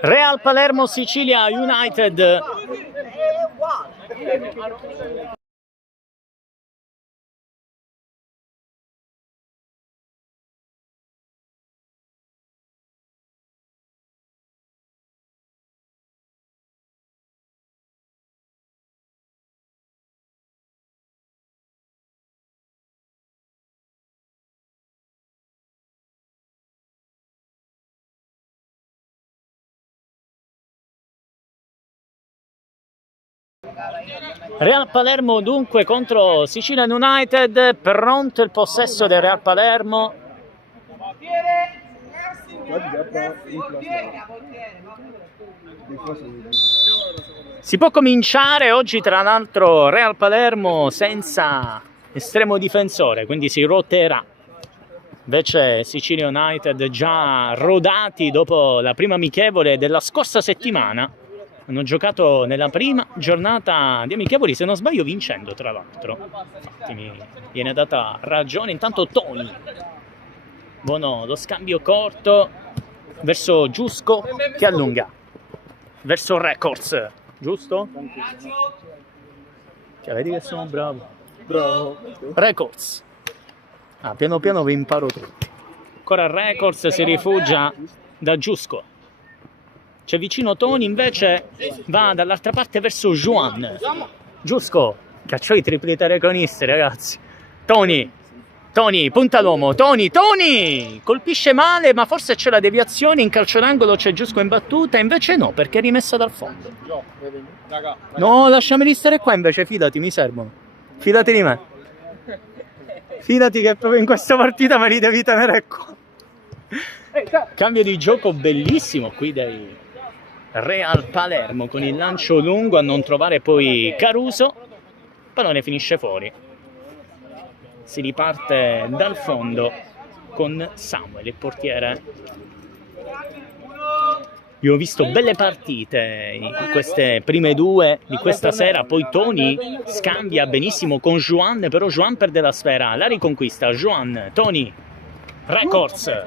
Real Palermo Sicilia United. Real Palermo dunque contro Sicilia United, pronto il possesso del Real Palermo. Si può cominciare oggi, tra l'altro Real Palermo senza estremo difensore, quindi si roterà. Invece Sicilia United già rodati dopo la prima amichevole della scorsa settimana. Hanno giocato nella prima giornata di amichevoli, se non sbaglio vincendo tra l'altro. Infatti mi viene data ragione. Intanto Toni. Buono lo scambio corto verso Giusco che allunga. Verso Records. Giusto? Cioè, vedi che sono bravo. Bravo. Records. Ah, piano piano vi imparo tutti. Ancora Records si rifugia da Giusco. C'è vicino Toni, invece va dall'altra parte verso Juan. Giusco, cacciò i tripli telecronisti, ragazzi. Toni, punta l'uomo. Toni, colpisce male, ma forse c'è la deviazione. In calcio d'angolo c'è Giusco in battuta, invece no, perché è rimessa dal fondo. No, lasciameli stare qua invece, fidati, mi servono. Fidati di me. Fidati che proprio in questa partita me li devi tenere qua. Cambio di gioco bellissimo qui dai Real Palermo con il lancio lungo a non trovare poi Caruso. Il pallone finisce fuori. Si riparte dal fondo con Samuel, il portiere. Io ho visto belle partite in queste prime due di questa sera. Poi Toni scambia benissimo con Juan, però Juan perde la sfera. La riconquista Juan, Toni, Records,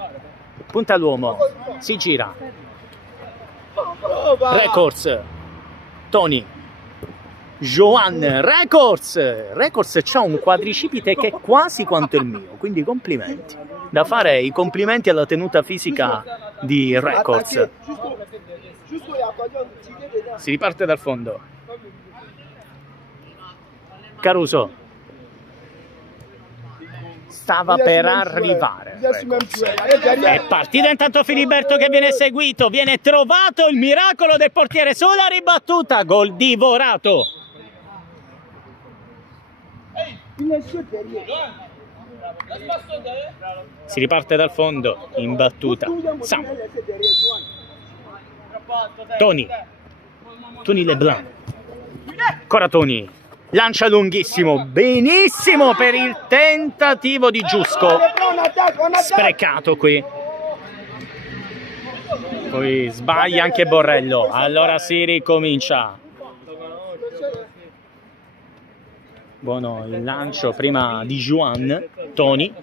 punta all'uomo, si gira. Records, Toni, Juan, Records c'ha un quadricipite che è quasi quanto il mio, quindi complimenti. Da fare i complimenti alla tenuta fisica di Records. Si riparte dal fondo. Caruso stava per arrivare. È partita intanto Filiberto che viene seguito, viene trovato il miracolo del portiere sulla ribattuta, gol divorato. Si riparte dal fondo in battuta. Samuel. Toni Leblanc. Ancora Toni. Lancia lunghissimo, benissimo per il tentativo di Giusco, sprecato qui. Poi sbaglia anche Borrello, allora si ricomincia. Buono il lancio prima di Juan, Toni,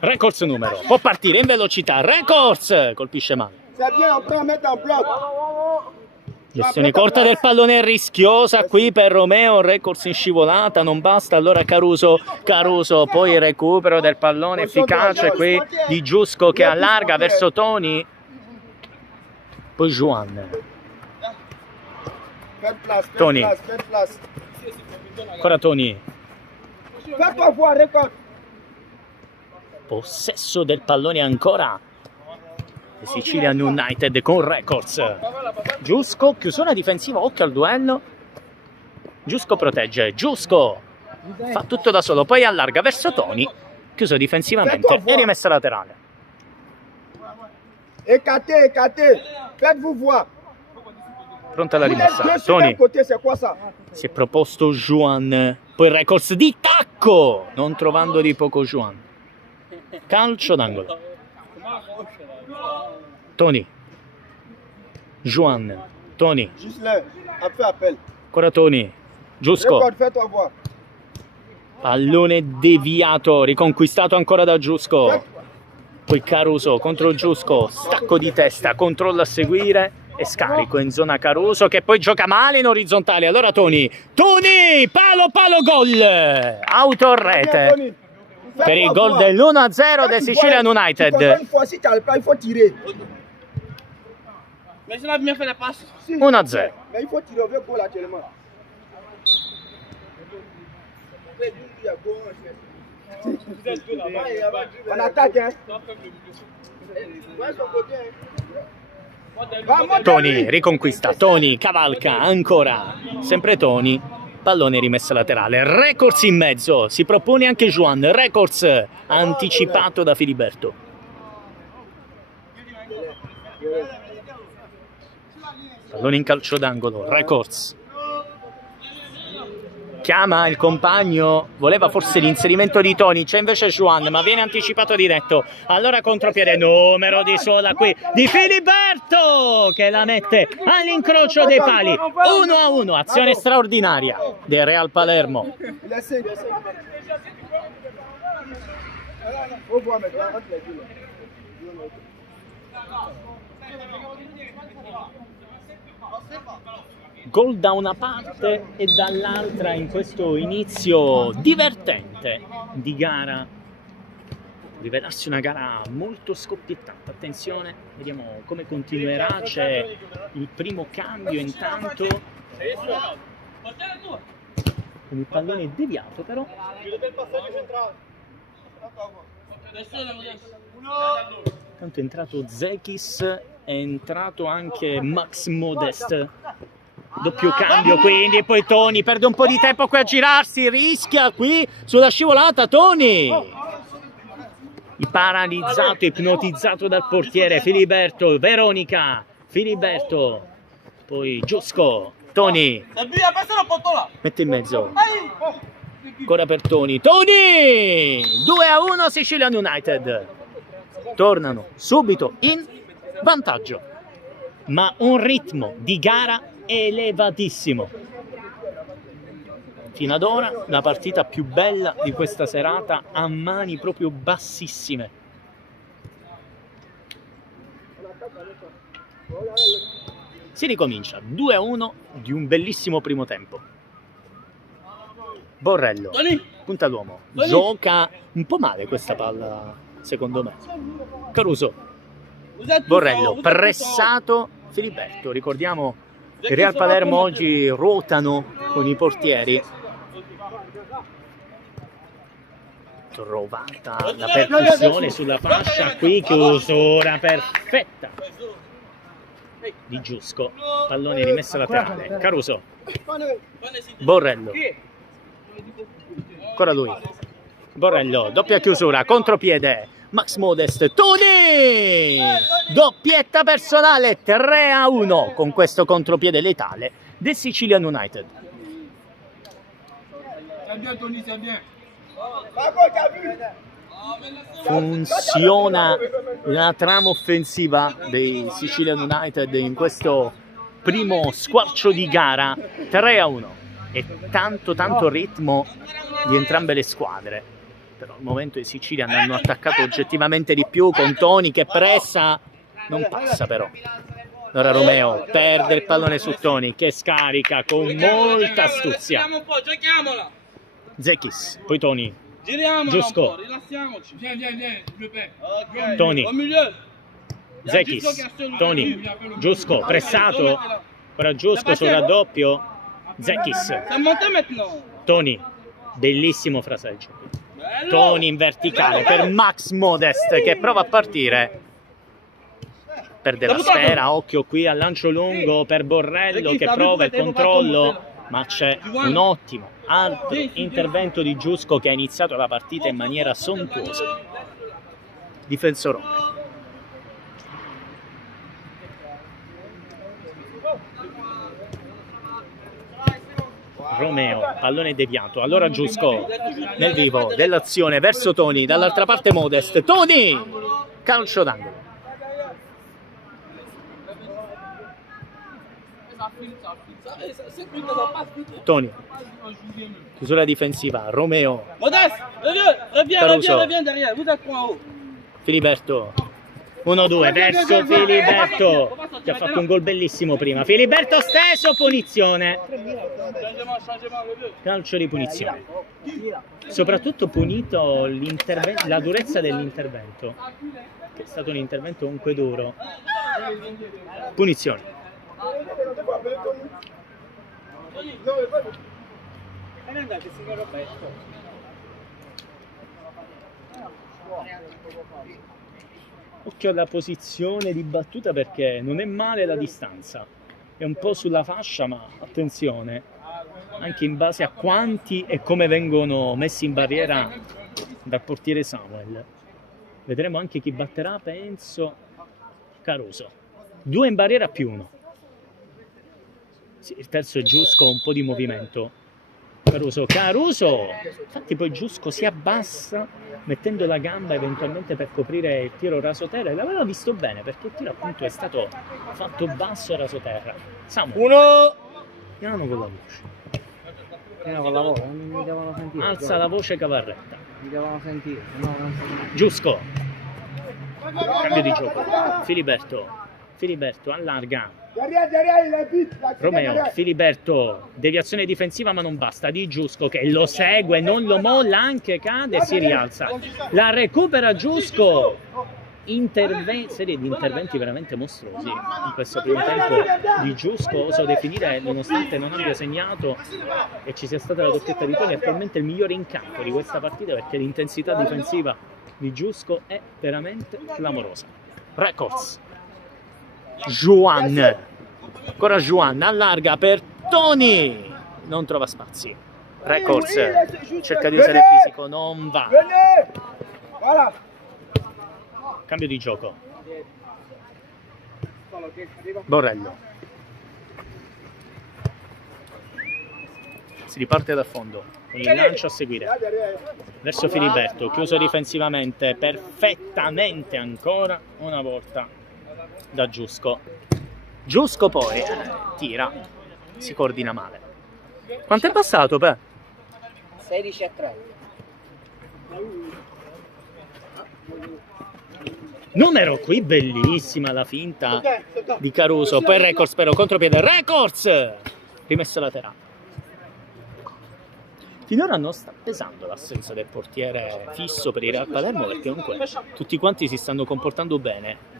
Records numero, può partire in velocità, Records colpisce male. Gestione corta del pallone rischiosa qui per Romeo, Records in scivolata, non basta, allora Caruso, poi recupero del pallone efficace qui di Giusco che allarga verso Toni, poi Juan. Toni, ancora Toni. Possesso del pallone ancora Sicilian United con Records. Giusco, chiusura difensiva, occhio al duello. Giusco protegge, Giusco fa tutto da solo, poi allarga verso Toni, chiuso difensivamente e rimessa laterale. Pronta la rimessa, Toni. Si è proposto Juan, poi Records di tacco, non trovando di poco Juan. Calcio d'angolo. Toni. Juan. Toni. Ancora Toni. Giusco. Pallone deviato, riconquistato ancora da Giusco. Poi Caruso contro Giusco, stacco di testa, controllo a seguire e scarico in zona Caruso che poi gioca male in orizzontale. Allora Toni, palo, gol! Autorete per il gol dell'1-0 del Sicilian United. Mais ça va bien faire la passe. 1-0. Mais il faut tirer au goal actuellement. On attaque, hein. Toni riconquista, Toni cavalca ancora, sempre Toni, pallone rimesso laterale, Records in mezzo, si propone anche Juan, Records anticipato da Filiberto. Pallone in calcio d'angolo, Records chiama il compagno, voleva forse l'inserimento di Toni, c'è invece Juan, ma viene anticipato diretto. Allora contropiede, numero di sola qui di Filiberto che la mette all'incrocio dei pali. 1-1, azione straordinaria del Real Palermo. Gol da una parte e dall'altra in questo inizio divertente di gara. Rivelarsi una gara molto scoppiettata. Attenzione, vediamo come continuerà. C'è il primo cambio intanto. Con il pallone deviato però. Intanto è entrato Zekis, è entrato anche Max Modest. Doppio cambio quindi, e poi Toni perde un po' di tempo qui a girarsi, rischia qui sulla scivolata Toni. Paralizzato, ipnotizzato dal portiere Filiberto, Veronica, Filiberto, poi Giusco, Toni, mette in mezzo, ancora per Toni, 2-1 Sicilian United, tornano subito in vantaggio, ma un ritmo di gara elevatissimo. Fino ad ora la partita più bella di questa serata a mani proprio bassissime. Si ricomincia 2-1 di un bellissimo primo tempo. Borrello, punta d'uomo, gioca un po' male questa palla secondo me. Caruso, Borrello, pressato Filiberto, ricordiamo il Real Palermo oggi ruotano con i portieri. Trovata la percussione sulla fascia, qui chiusura perfetta di Giusco, pallone rimesso laterale, Caruso, Borrello, ancora lui, Borrello, doppia chiusura, contropiede, Max Modest, Toni, doppietta personale, 3-1 con questo contropiede letale del Sicilian United. Funziona la trama offensiva dei Sicilian United in questo primo squarcio di gara, 3-1 e tanto ritmo di entrambe le squadre. Però al momento i Sicilian hanno attaccato oggettivamente di più, con Toni che pressa, non passa però. Allora Romeo perde il pallone su Toni che scarica con molta astuzia. Zekis, poi Toni, Giusco, Toni, Zekis, Toni, Giusco, pressato, ora Giusco sul raddoppio, Zekis, Toni, bellissimo fraseggio. Toni in verticale per Max Modest che prova a partire, perde la sfera, occhio qui al lancio lungo per Borrello che prova il controllo, ma c'è un ottimo altro intervento di Giusco che ha iniziato la partita in maniera sontuosa. Difensorone. Romeo, pallone deviato, allora Giusco nel vivo dell'azione verso Toni, dall'altra parte Modest, Toni, calcio d'angolo. Tony, chiusura difensiva, Romeo, Modeste, reviens, Caruso. reviens derrière. Vous êtes quoi en haut? Filiberto, 1-2 verso Filiberto, che ha fatto un gol bellissimo prima. Filiberto stesso, punizione. Calcio di punizione. Soprattutto punito la durezza dell'intervento, che è stato un intervento comunque duro. Punizione. Occhio alla posizione di battuta perché non è male la distanza, è un po' sulla fascia, ma attenzione, anche in base a quanti e come vengono messi in barriera dal portiere Samuel. Vedremo anche chi batterà, penso Caruso. 2 in barriera più 1. Sì, il terzo è Giusco, un po' di movimento. Caruso! Infatti poi Giusco si abbassa mettendo la gamba eventualmente per coprire il tiro rasoterra e l'aveva visto bene perché il tiro appunto è stato fatto basso a rasoterra. Samuel. 1. Andiamo con la voce. Con la voce, non mi devono sentire. Alza la voce Cavarretta. Mi devono sentire. No, non sentire. Giusco. Cambio di gioco. Filiberto allarga. Romeo, Filiberto, deviazione difensiva ma non basta, di Giusco che lo segue, non lo molla, anche cade e si rialza. La recupera Giusco. Serie di interventi veramente mostruosi in questo primo tempo di Giusco, oso definire, nonostante non abbia segnato e ci sia stata la doppietta di Toni, è attualmente il migliore in campo di questa partita perché l'intensità difensiva di Giusco è veramente clamorosa. Records. Juan, ancora Juan, allarga per Toni, non trova spazi. Records cerca di usare il fisico, non va. Cambio di gioco. Borrello. Si riparte da fondo con il lancio a seguire verso Filiberto, chiuso difensivamente perfettamente ancora una volta da Giusco. Giusco poi tira, si coordina male. Quanto è passato, Pe? 16-3. Numero qui, bellissima la finta di Caruso, poi Records però contropiede, Records! Rimesso laterale. Finora non sta pesando l'assenza del portiere fisso per il Real Palermo perché comunque tutti quanti si stanno comportando bene.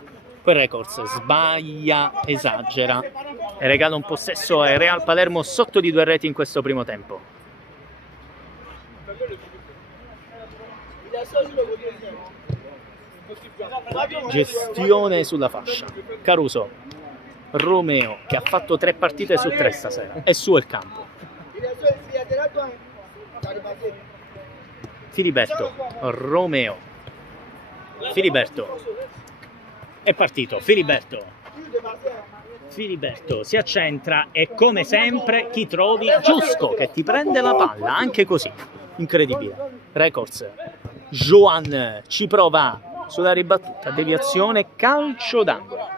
Poi Records sbaglia, esagera e regala un possesso al Real Palermo sotto di 2 reti in questo primo tempo. Gestione sulla fascia. Caruso, Romeo che ha fatto 3 partite su 3 stasera. È suo il campo. Filiberto, Romeo, Filiberto, è partito, Filiberto si accentra e come sempre chi trovi? Giusco che ti prende la palla, anche così, incredibile. Records, Juan ci prova sulla ribattuta, deviazione, calcio d'angolo.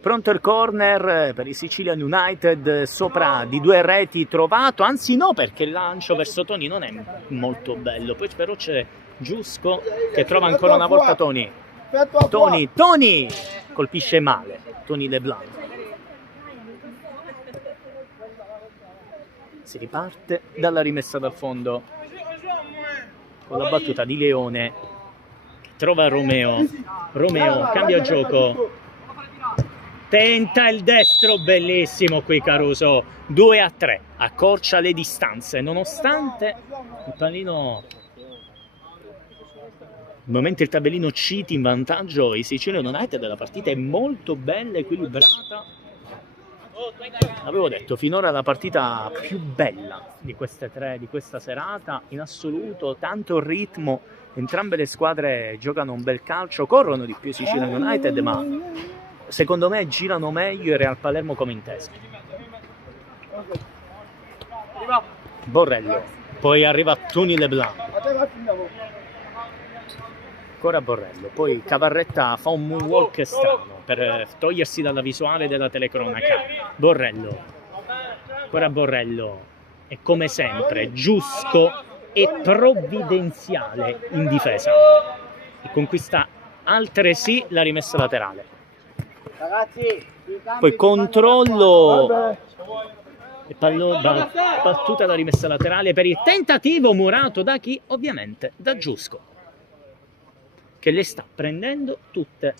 Pronto il corner per il Sicilian United sopra di 2 reti trovato, anzi no perché il lancio verso Toni non è molto bello, poi però c'è Giusco che trova ancora una volta Toni, colpisce male, Toni Leblanc. Si riparte dalla rimessa dal fondo con la battuta di Leone che trova Romeo, cambia gioco. Tenta il destro, bellissimo qui Caruso, 2-3, accorcia le distanze, nonostante il pallino, al momento il tabellino citi in vantaggio i Sicilian United, la partita è molto bella, equilibrata. Avevo detto, finora la partita più bella di queste 3, di questa serata, in assoluto, tanto ritmo, entrambe le squadre giocano un bel calcio, corrono di più i Sicilian United, ma secondo me girano meglio il Real Palermo come intesa. Borrello, poi arriva Toni Leblanc. ancora Borrello, poi Cavarretta fa un moonwalk strano per togliersi dalla visuale della telecronaca. Borrello, ancora Borrello, e come sempre giusto e provvidenziale in difesa, e conquista altresì la rimessa laterale. Ragazzi, Poi controllo e battuta da rimessa laterale per il tentativo murato da chi? Ovviamente da Giusco, che le sta prendendo tutte.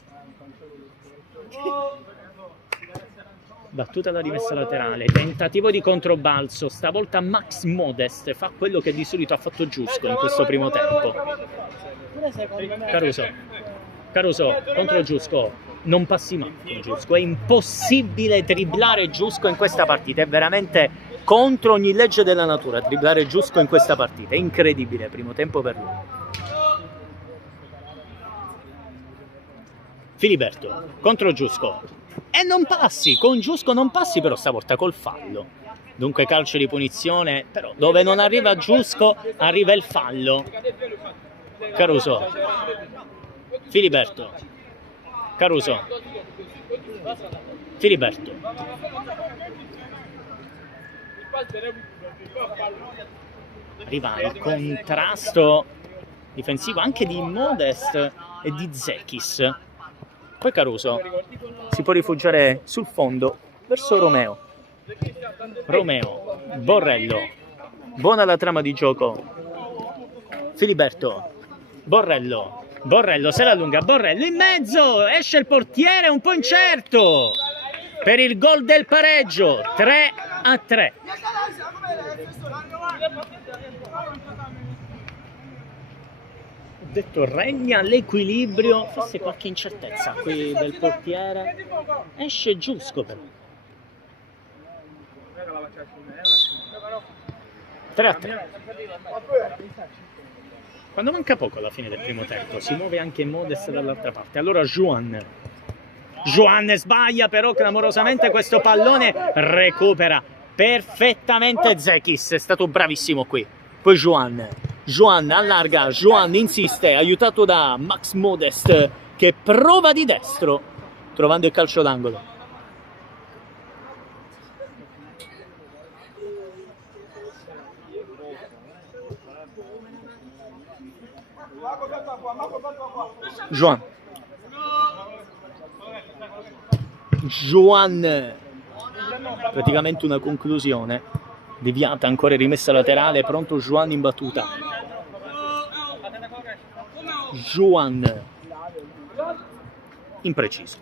Battuta da rimessa laterale, tentativo di controbalzo, stavolta Max Modest fa quello che di solito ha fatto Giusco in questo primo tempo. Caruso contro Giusco, non passi mai con Giusco, è impossibile dribblare Giusco in questa partita, è veramente contro ogni legge della natura dribblare Giusco in questa partita, è incredibile primo tempo per lui. Filiberto contro Giusco e non passi, con Giusco non passi, però stavolta col fallo, dunque calcio di punizione, però dove non arriva Giusco arriva il fallo. Caruso, Filiberto, Caruso, Filiberto, arriva il contrasto difensivo anche di Modest e di Zekis. Poi Caruso si può rifugiare sul fondo verso Romeo. Borrello, buona la trama di gioco. Filiberto, Borrello se la allunga, Borrello in mezzo, esce il portiere un po' incerto per il gol del pareggio, 3-3. Ho detto regna l'equilibrio, forse qualche incertezza qui del portiere, esce Giusco però. 3-3. Quando manca poco alla fine del primo tempo si muove anche Modest dall'altra parte, allora Juan sbaglia però clamorosamente questo pallone, recupera perfettamente Zekis, è stato bravissimo qui. Poi Juan allarga, Juan insiste, aiutato da Max Modest che prova di destro trovando il calcio d'angolo. Juan, praticamente una conclusione, deviata, ancora rimessa laterale, pronto Juan in battuta. Juan, impreciso.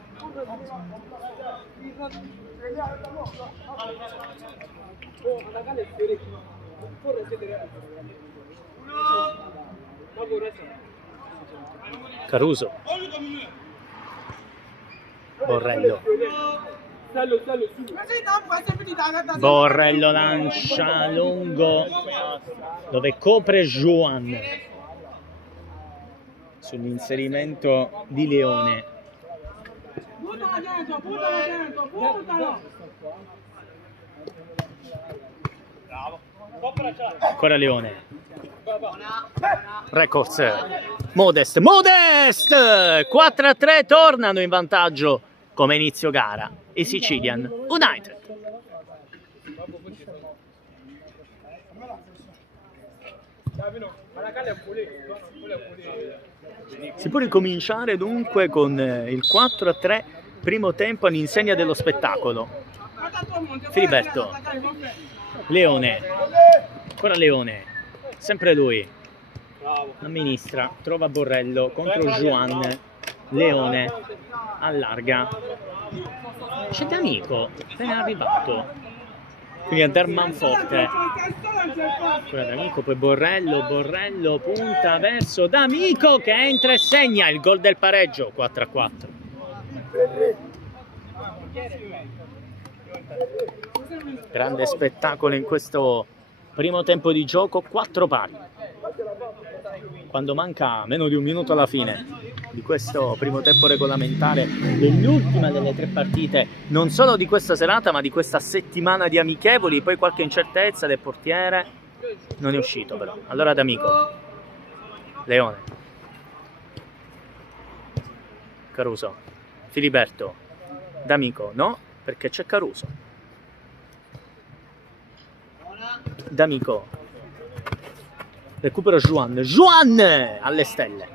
Caruso, Borrello lancia lungo dove copre Juan sull'inserimento di Leone. Ancora Leone. Records, Modest, 4-3, tornano in vantaggio come inizio gara i Sicilian United. Si può ricominciare dunque con il 4-3, primo tempo all'insegna dello spettacolo. Filiberto, Leone, ancora Leone, sempre lui, amministra, trova Borrello contro Juan, Leone, allarga, c'è D'Amico, appena arrivato, quindi a Dermanforte, ancora D'Amico, poi Borrello punta verso D'Amico che entra e segna il gol del pareggio, 4-4. Grande spettacolo in questo primo tempo di gioco, 4 pari. Quando manca meno di un minuto alla fine di questo primo tempo regolamentare, dell'ultima delle 3 partite, non solo di questa serata ma di questa settimana di amichevoli, poi qualche incertezza del portiere, non è uscito però. Allora D'Amico, Leone, Caruso, Filiberto, D'Amico, no, perché c'è Caruso. D'Amico, recupero Juan, Juan alle stelle.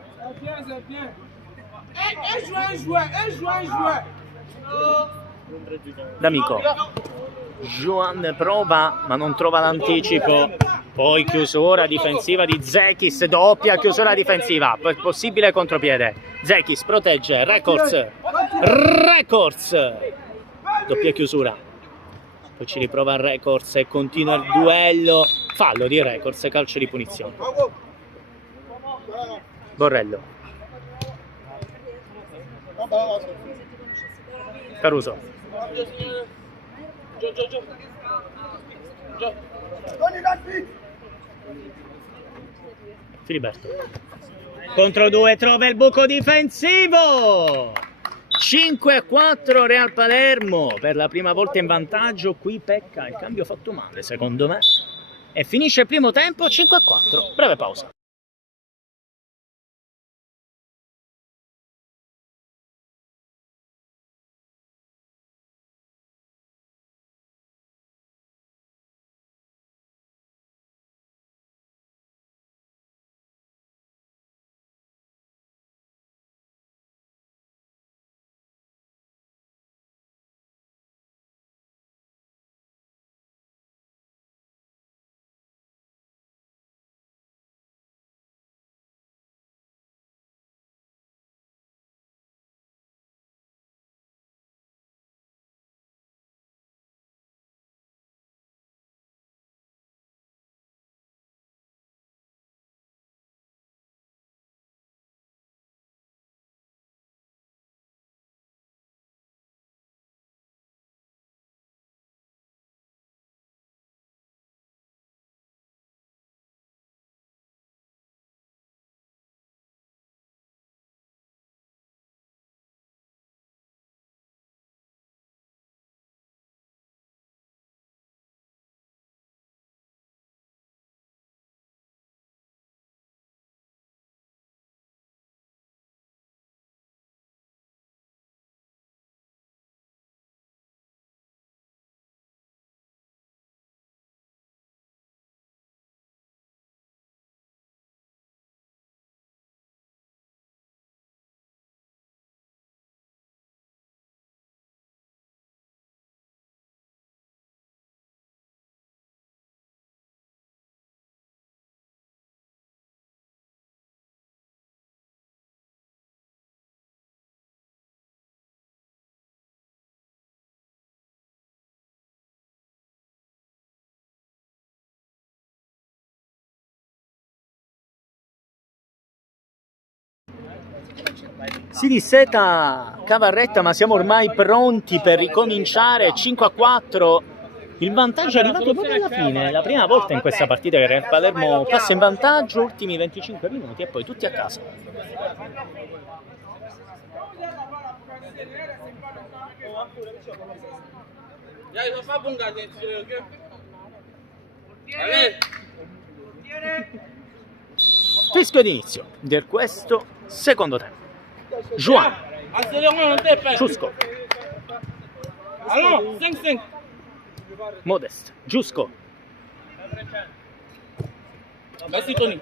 D'Amico, Juan prova ma non trova l'anticipo, poi chiusura difensiva di Zekis, doppia chiusura difensiva, possibile contropiede, Zekis protegge, Records, doppia chiusura, poi ci riprova Records e continua il duello, fallo di Records, calcio di punizione. Borrello, Caruso, Filiberto, contro 2 trova il buco difensivo, 5-4 Real Palermo, per la prima volta in vantaggio, qui pecca il cambio fatto male secondo me, e finisce il primo tempo 5-4, breve pausa. Si disseta Cavarretta, ma siamo ormai pronti per ricominciare. 5-4, il vantaggio è arrivato proprio alla fine, la prima volta in questa partita che il Palermo passa in vantaggio, ultimi 25 minuti e poi tutti a casa. Fischio d'inizio di questo secondo tempo. Juan, Giusco, Modest, Giusco, Merci Tony.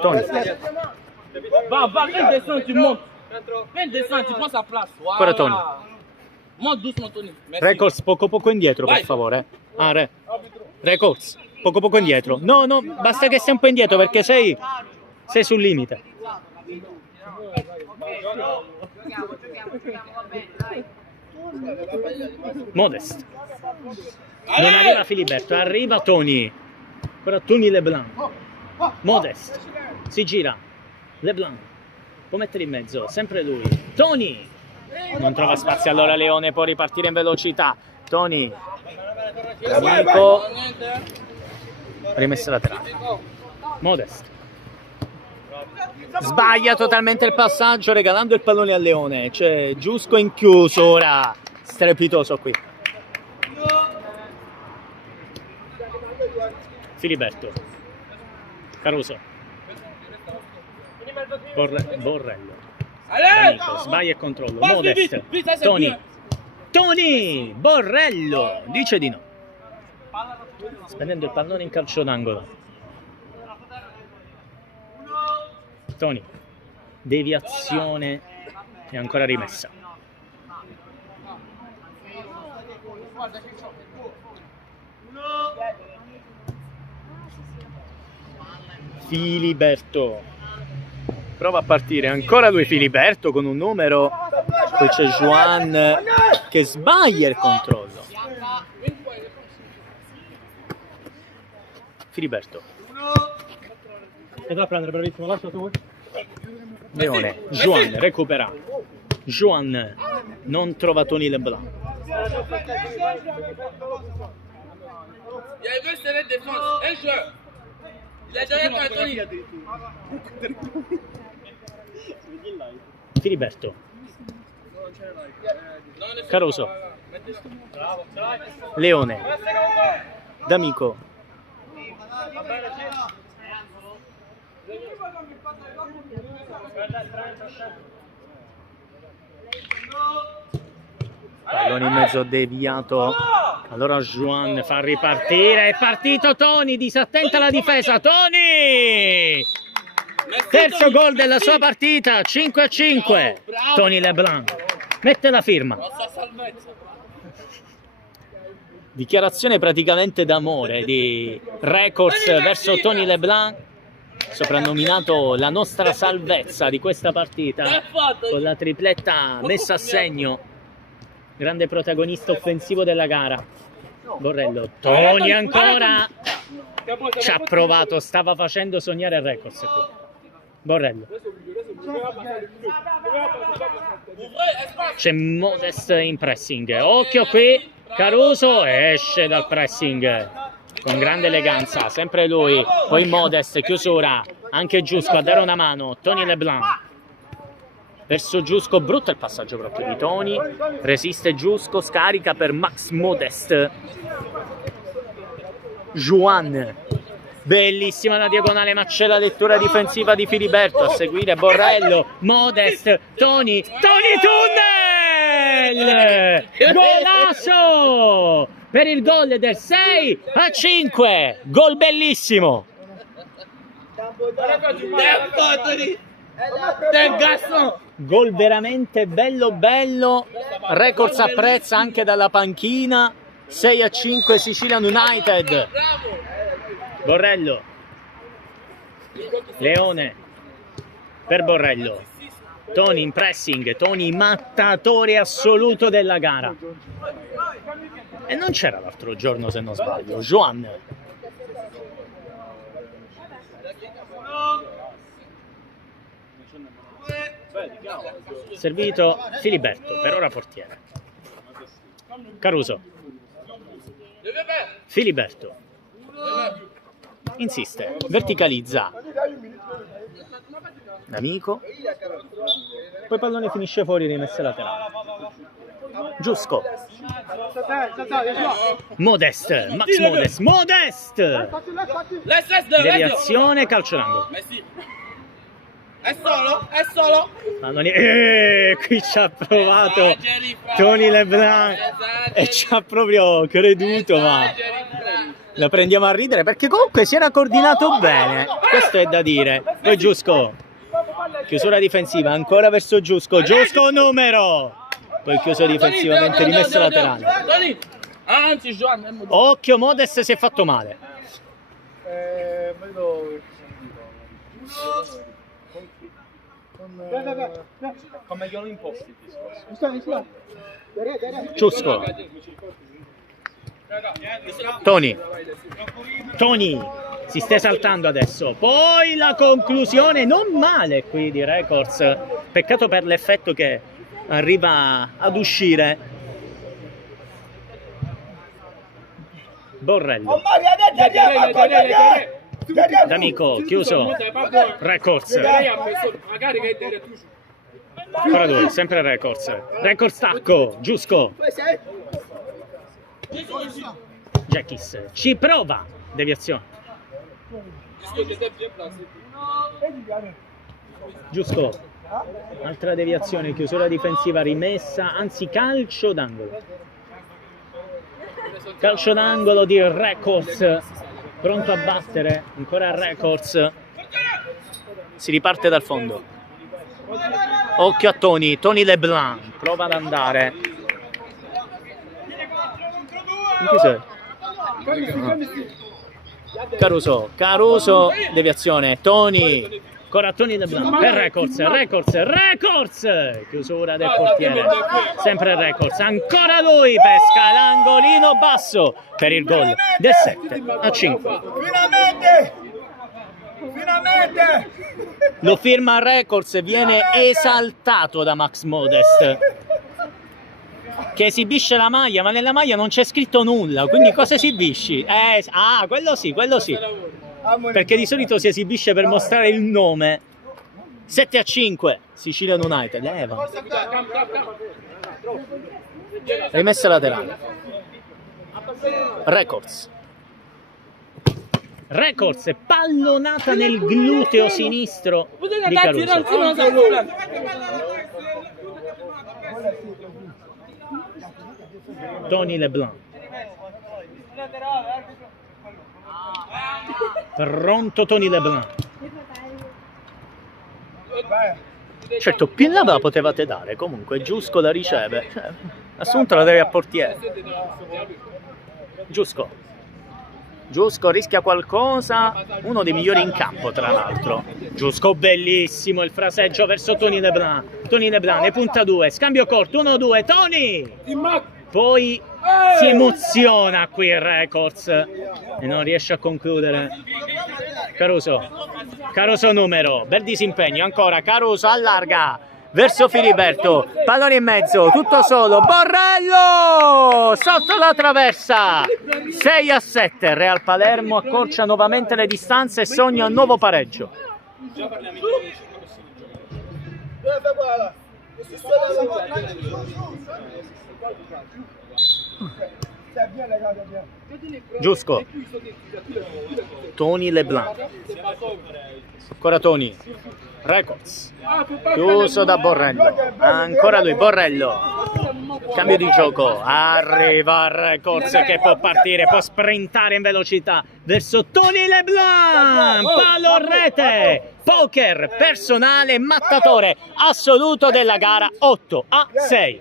Tony, Va, viens descendre, tu montes. Viens descendre, tu prends sa place. ancora Tony. Monte doucement Tony. Merci. Records poco indietro per favore. Records poco indietro. No, basta che sei un po' indietro perché sei sul limite. Modest, non arriva Filiberto, arriva Tony, ora Tony Leblanc, Modest, si gira, Leblanc, può mettere in mezzo, sempre lui, Tony, non trova spazio, allora Leone può ripartire in velocità, Tony, Amico, rimessa laterale, Modest, sbaglia totalmente il passaggio regalando il pallone al Leone, c'è Giusco in chiusura, strepitoso qui. Filiberto, Caruso, Borrello, D'Amico, sbaglia il controllo. Modest, Tony. Tony, Borrello, dice di no. Spendendo il pallone in calcio d'angolo. Tony, deviazione e ancora rimessa. Filiberto prova a partire, ancora lui Filiberto con un numero, poi c'è Juan che sbaglia il controllo. Filiberto, Leone, Juan recupera, Juan non trova Tony Leblanc. Il y a une série de défense. Un joueur. Il a derrière toi, Tony. Filiberto, Caruso, Leone, D'Amico, pallone in mezzo deviato, allora Juan fa ripartire, è partito Tony, disattenta la difesa, Tony! Terzo gol della sua partita, 5-5, Tony Leblanc, mette la firma. Dichiarazione praticamente d'amore di Records verso Tony Leblanc, soprannominato la nostra salvezza di questa partita, con la tripletta messa a segno, grande protagonista offensivo della gara. Borrello, Tony ancora, ci ha provato, stava facendo sognare Records qui. Borrello, c'è Modest in pressing, occhio qui, Caruso esce dal pressing con grande eleganza, sempre lui, poi Modest, chiusura, anche Giusco a dare una mano, Tony Leblanc verso Giusco, brutto il passaggio proprio di Tony, resiste Giusco, scarica per Max Modest, Juan, bellissima la diagonale, ma c'è la lettura difensiva di Filiberto, a seguire Borrello, Modest, Tony Tunnel, golasso per il gol del 6-5, gol bellissimo. Gol veramente bello bello, Records apprezza anche dalla panchina, 6-5 Sicilian United. Borrello, Leone per Borrello, Tony in pressing, Tony mattatore assoluto della gara. E non c'era l'altro giorno se non sbaglio, Juan. Servito Filiberto, per ora portiere. Caruso, Filiberto, insiste, verticalizza, D'Amico, poi pallone finisce fuori, rimessa laterale. Giusco, Modest, Max Modest, Modest, deviazione, calcio d'angolo. È solo. Qui ci ha provato Tony Leblanc e ci ha proprio creduto, ma la prendiamo a ridere perché comunque si era coordinato bene, questo è da dire. Poi Giusco, chiusura difensiva ancora verso Giusco, Giusco numero, poi chiuso difensivamente, rimessa laterale. Occhio, Modest si è fatto male. Come glielo imposti il discorso? Giusco, Tony si sta esaltando adesso, poi la conclusione non male qui di Records, peccato per l'effetto che arriva ad uscire. Borrello, D'Amico, chiuso, Records, ancora due, sempre Records stacco, Giusco, Jackis, ci prova, deviazione, Giusco, Altra deviazione, chiusura difensiva rimessa, anzi calcio d'angolo. Calcio d'angolo di Records, pronto a battere, ancora Records. Si riparte dal fondo. Occhio a Tony Leblanc, prova ad andare. In chi sei? Caruso, deviazione, Tony, ancora Tony Leblanc, per Records, chiusura del portiere, sempre Records, ancora lui, pesca l'angolino basso per il gol del 7-5. Finalmente! Lo firma Records, viene esaltato da Max Modest, che esibisce la maglia, ma nella maglia non c'è scritto nulla, quindi cosa esibisci? Quello sì, perché di solito si esibisce per mostrare il nome. 7-5, Sicilian United, rimessa laterale. Records, pallonata nel gluteo sinistro di Caruso. Tony Leblanc, pronto Tony Leblanc. Certo, più in là la potevate dare, comunque Giusco la riceve, assunto la deve a portiere. Giusco rischia qualcosa, uno dei migliori in campo tra l'altro. Giusco, bellissimo il fraseggio verso Tony Leblanc, ne punta 2, scambio corto, 1-2, Tony! Poi si emoziona qui il Records e non riesce a concludere. Caruso numero, bel disimpegno, ancora Caruso allarga verso Filiberto, pallone in mezzo, tutto solo, Borrello sotto la traversa, 6-7, Real Palermo accorcia nuovamente le distanze e sogna un nuovo pareggio. Giusco, Tony Leblanc, ancora Tony, Records, chiuso da Borrello, ancora lui, Borrello, cambio di gioco, arriva Records che può partire, può sprintare in velocità verso Tony Leblanc, palo rete, poker personale, mattatore assoluto della gara, 8-6.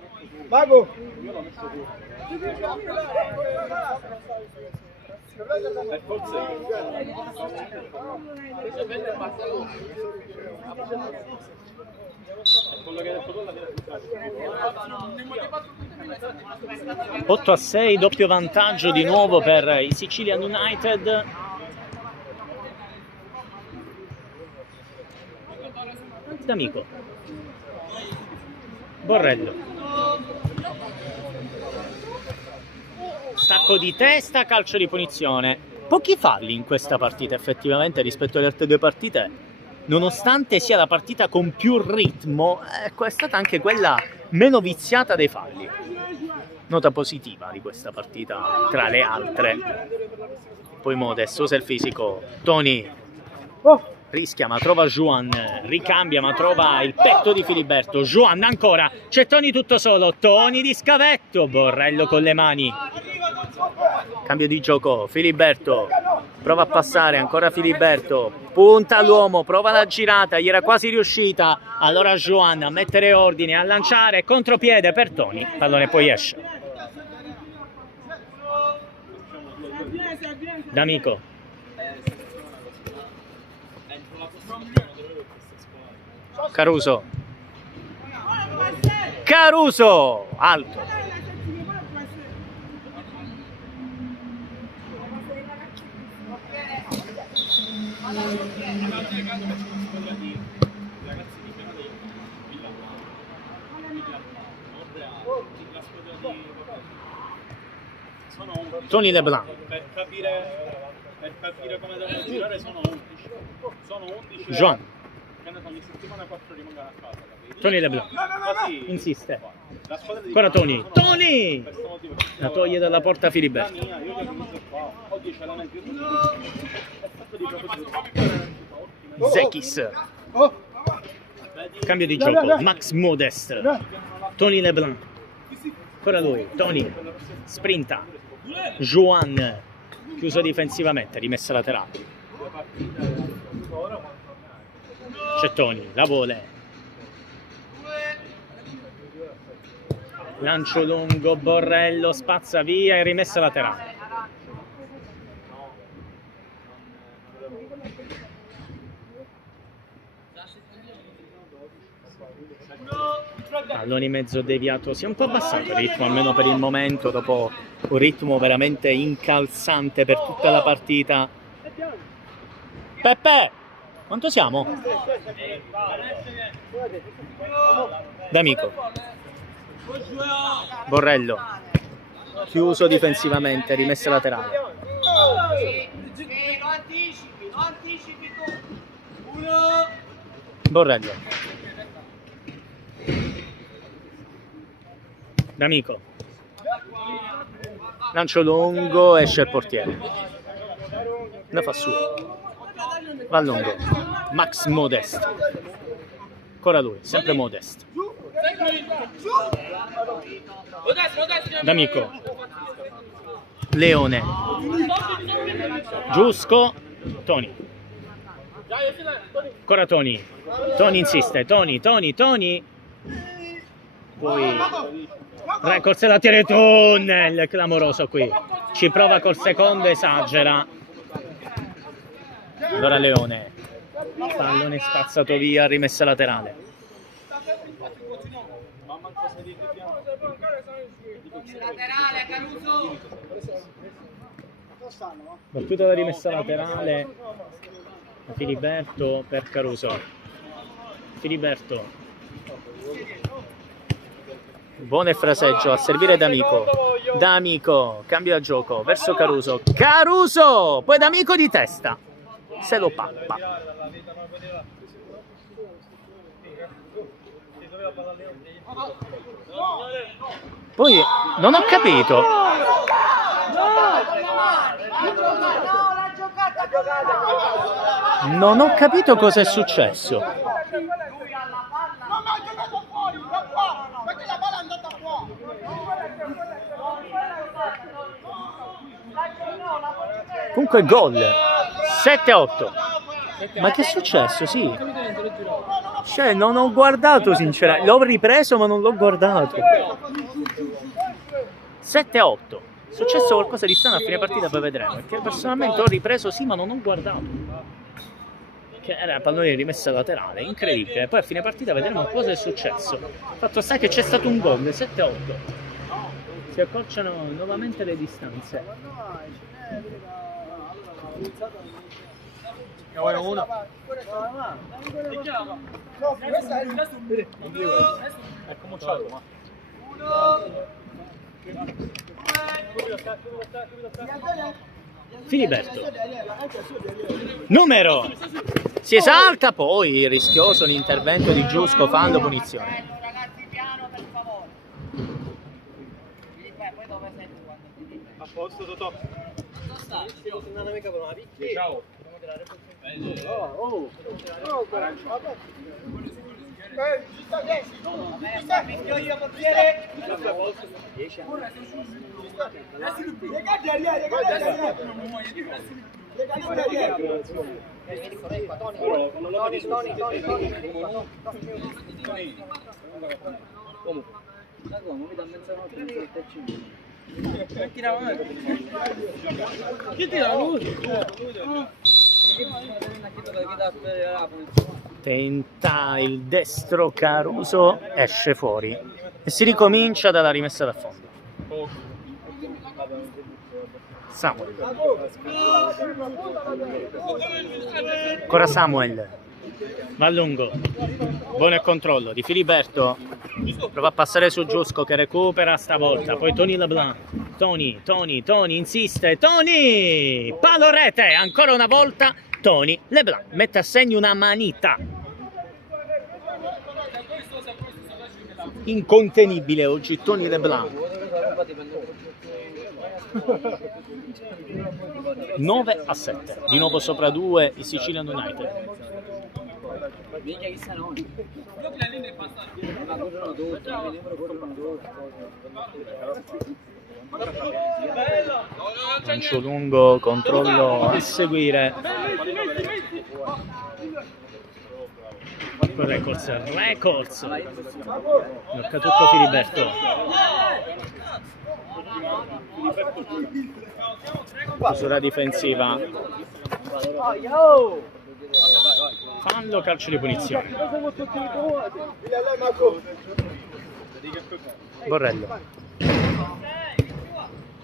Otto a 6, doppio vantaggio di nuovo per i Sicilian United. D'amico Borrello, stacco di testa, calcio di punizione. Pochi falli in questa partita effettivamente rispetto alle altre due partite, nonostante sia la partita con più ritmo, è stata anche quella meno viziata dei falli. Nota positiva di questa partita tra le altre. Poi Modest usa il fisico, Tony rischia ma trova Juan, ricambia ma trova il petto di Filiberto, Juan ancora, c'è Tony tutto solo, Tony di scavetto, Borrello con le mani, cambio di gioco, Filiberto prova a passare, ancora Filiberto, punta l'uomo, prova la girata, gli era quasi riuscita, allora Juan a mettere ordine, a lanciare, contropiede per Tony, pallone poi esce. D'Amico, Caruso, alto. Tony Leblanc. Per capire come devono girare sono 11. Sono 11. Juan. Ogni settimana 4 rimangono a casa. Tony Leblanc. Quasi Insiste. la squadra di Ancora Tony. Tony! per questo motivo. La toglie dalla porta La Filiberto. mia, io che inizio qua, ho 10 elementi. È fatto di proprio Zekis. Cambio di gioco, Max Modest, Tony Leblanc, ancora lui, Tony, sprinta, Juan, chiuso difensivamente, rimessa laterale. C'è Tony, la vuole. Lancio lungo, Borrello spazza via e rimessa laterale. Pallone mezzo deviato, si è un po' abbassato il ritmo, almeno per il momento, dopo un ritmo veramente incalzante per tutta la partita. Peppe, quanto siamo? D'Amico. Borrello, chiuso difensivamente, rimessa laterale. Borrello. D'Amico. Lancio lungo, esce il portiere. La fa su. Va lungo. Max Modest. Ancora lui, sempre Modest. D'Amico. Leone. Giusco. Tony. Ancora Tony. Tony insiste. Tony. Poi record se la tiene tunnel, clamoroso qui. Ci prova col secondo, esagera. Allora Leone. Pallone spazzato via, rimessa laterale. Battuta la rimessa laterale. Filiberto per Caruso. Filiberto. Buon fraseggio a servire D'Amico. D'Amico, cambio a gioco verso Caruso. Caruso! Poi D'Amico di testa. Se lo pappa. Poi non ho capito. Non ho capito cosa è successo. Comunque gol 7-8. Ma che è successo? Sì. Cioè, non ho guardato sinceramente. L'ho ripreso ma non l'ho guardato. 7-8. È successo qualcosa di strano a fine partita, poi vedremo. Perché personalmente ho ripreso sì ma non ho guardato. Che era pallone di rimessa laterale, incredibile. Poi a fine partita vedremo cosa è successo. Fatto sta che c'è stato un gol 7-8. Si accorciano nuovamente le distanze. Uno. È cominciato, ma. Filiberto. Numero. Si esalta, poi rischioso l'intervento di Giusco, fallo, punizione. A posto, Totò. Ciao. Tenta il destro Caruso, esce fuori e si ricomincia dalla rimessa da fondo. Samuel. Ancora Samuel. Va a lungo. Buono il controllo di Filiberto. Prova a passare su Giusco che recupera stavolta. Poi Tony Leblanc. Tony, insiste. Tony! Palo rete, ancora una volta. Tony Leblanc mette a segno una manita. Incontenibile oggi Tony Leblanc. 9-7. Di nuovo sopra 2 i Sicilian United. Minchia chissà noi. Io che la linea è passata. Ma corrono tutti, corrono tutti. Lancio lungo, controllo a seguire. Records. Blocca tutto Filiberto. Chiusura difensiva. Fallo, calcio di punizione. Borrello.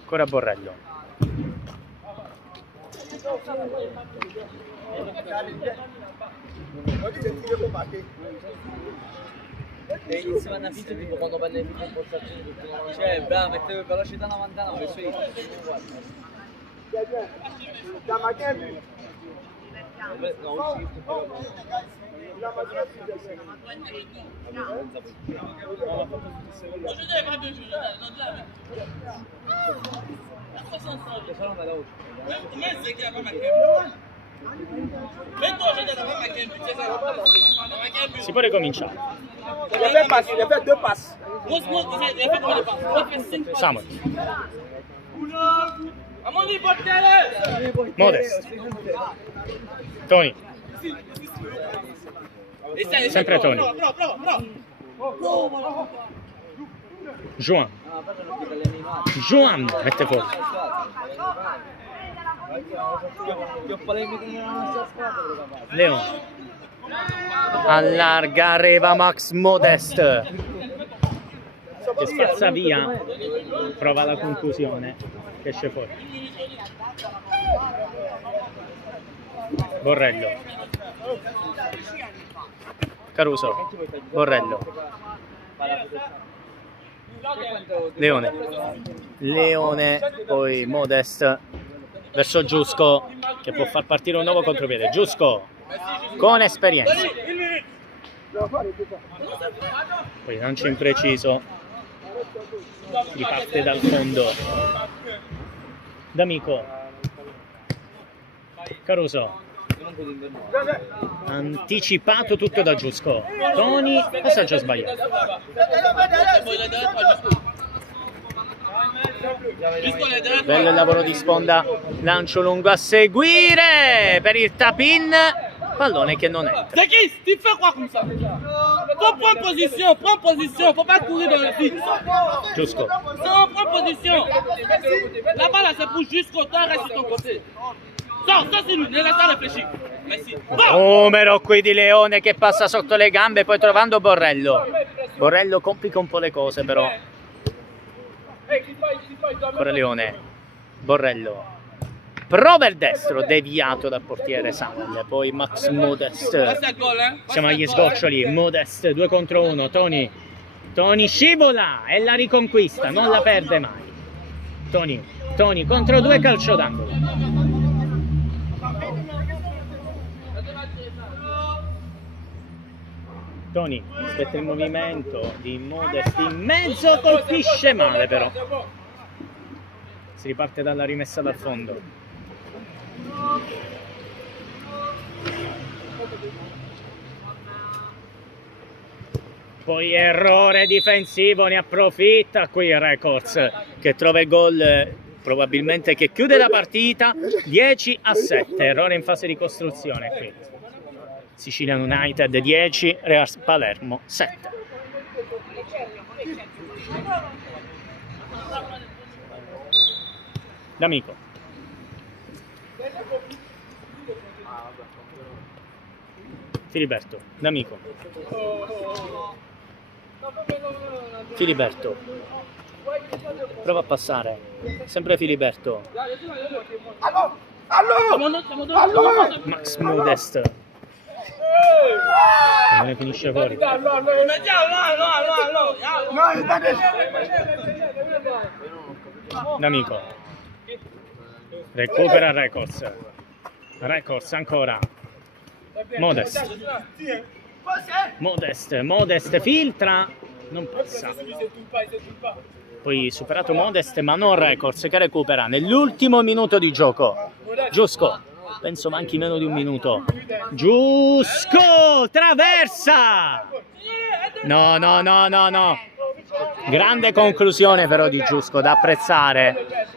Ancora Borrello. E gli si vanno a fitto tipo quando prende il fitto in postazione tutti. Cioè, bravo, mette velocità 99, cioè Si può ricominciare. Il a fait 2 passes. Samuel. Amoni, portale! Modest. Tony. Sempre Tony. Juan mette fuori. Leone. Allarga, arriva Max Modest che spazza via, prova la conclusione, che esce fuori. Borrello. Caruso. Borrello. Leone, poi Modest verso Giusco che può far partire un nuovo contropiede. Giusco con esperienza. Poi lancio impreciso, riparte dal fondo. D'Amico. Caruso. Anticipato tutto da Giusco. Tony, passaggio sbagliato. Bello il lavoro di sponda, lancio lungo a seguire per il tap-in, pallone che non entra. Zekis, tu fais quoi comme ça? Prends position, faut pas courir dans le vide. Giusco. Non, prends position. La balle, c'est pour jusqu'au temps, reste sur ton côté. Sors, c'est lui, ne laisse pas réfléchir. Merci. Numero qui di Leone che passa sotto le gambe, poi trovando Borrello. Borrello complica un po' le cose però. Ancora Leone. Borrello. Prova il destro, deviato dal portiere Samuel. Poi Max Modest. Siamo agli sgoccioli. Modest 2 contro 1. Tony scivola e la riconquista, non la perde mai. Tony contro 2, calcio d'angolo. Tony aspetta il movimento di Modest in mezzo, colpisce male però. Si riparte dalla rimessa dal fondo. Poi errore difensivo, ne approfitta qui Records che trova il gol probabilmente che chiude la partita 10-7. Errore in fase di costruzione qui. Sicilian United 10, Real Palermo 7. D'Amico. Filiberto. D'Amico. Filiberto. Prova a passare. Sempre Filiberto. Max Modest. Non ne finisce fuori. D'Amico. Recupera Records. Records ancora. Modest filtra. Non passa. Poi superato Modest ma non Records che recupera nell'ultimo minuto di gioco. Giusco. penso manchi meno di un minuto. Giusco, traversa! No, no, no, no, no. Grande conclusione però di Giusco, da apprezzare.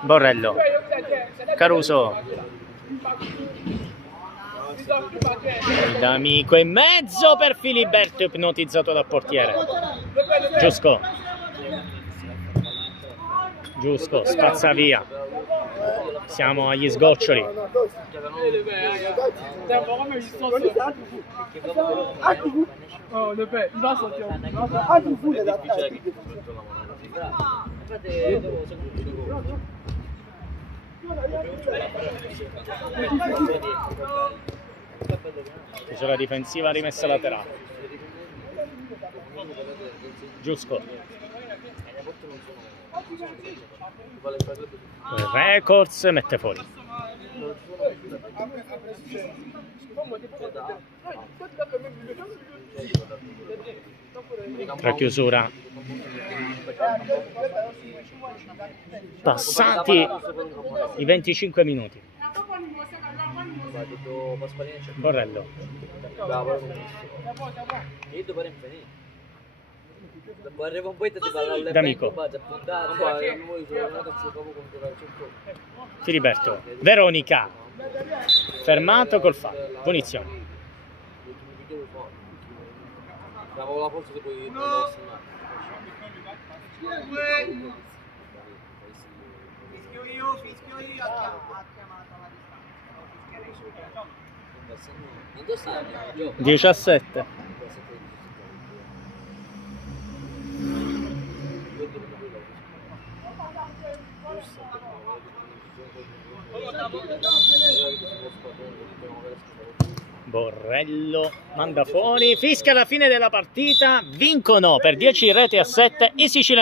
Borrello, Caruso, D'Amico in mezzo per Filiberto, ipnotizzato dal portiere. Giusco, Giusco, spazza via. Siamo agli sgoccioli. Chiusura difensiva, rimessa laterale. Giusco. Records mette fuori. La chiusura. Passati i 25 minuti. Borrello. D'Amico. Filiberto. Veronica. Fermato col fallo. Punizione. Io 17. Borrello manda fuori, fischia la fine della partita, vincono per 10 reti a 7 i siciliani.